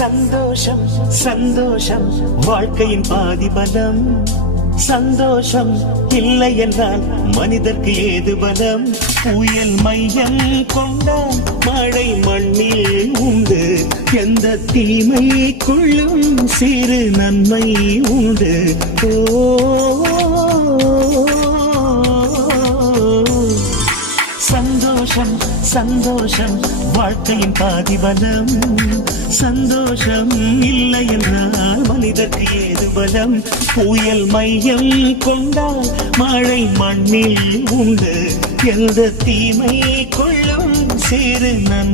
சந்தோஷம் சந்தோஷம் வாழ்க்கையின் பாதிபலம். சந்தோஷம் இல்லை என்றால் மனிதர்க்கு ஏது பலம்? புயல் மையம் கொண்டால் மழை மண்ணில் உண்டு. எந்த தீமைக்குள்ளும் சிறு நன்மை உண்டு. ஓ சந்தோஷம் சந்தோஷம் வாழ்க்கையின் பாதிபலம். சந்தோஷம் இல்லை என்றால் மனிதர்க்கு ஏது பலம்? புயல் மையம் கொண்டால் மழை மண்ணில் உண்டு. எந்த தீமை கொள்ளும் சிறு நன்மை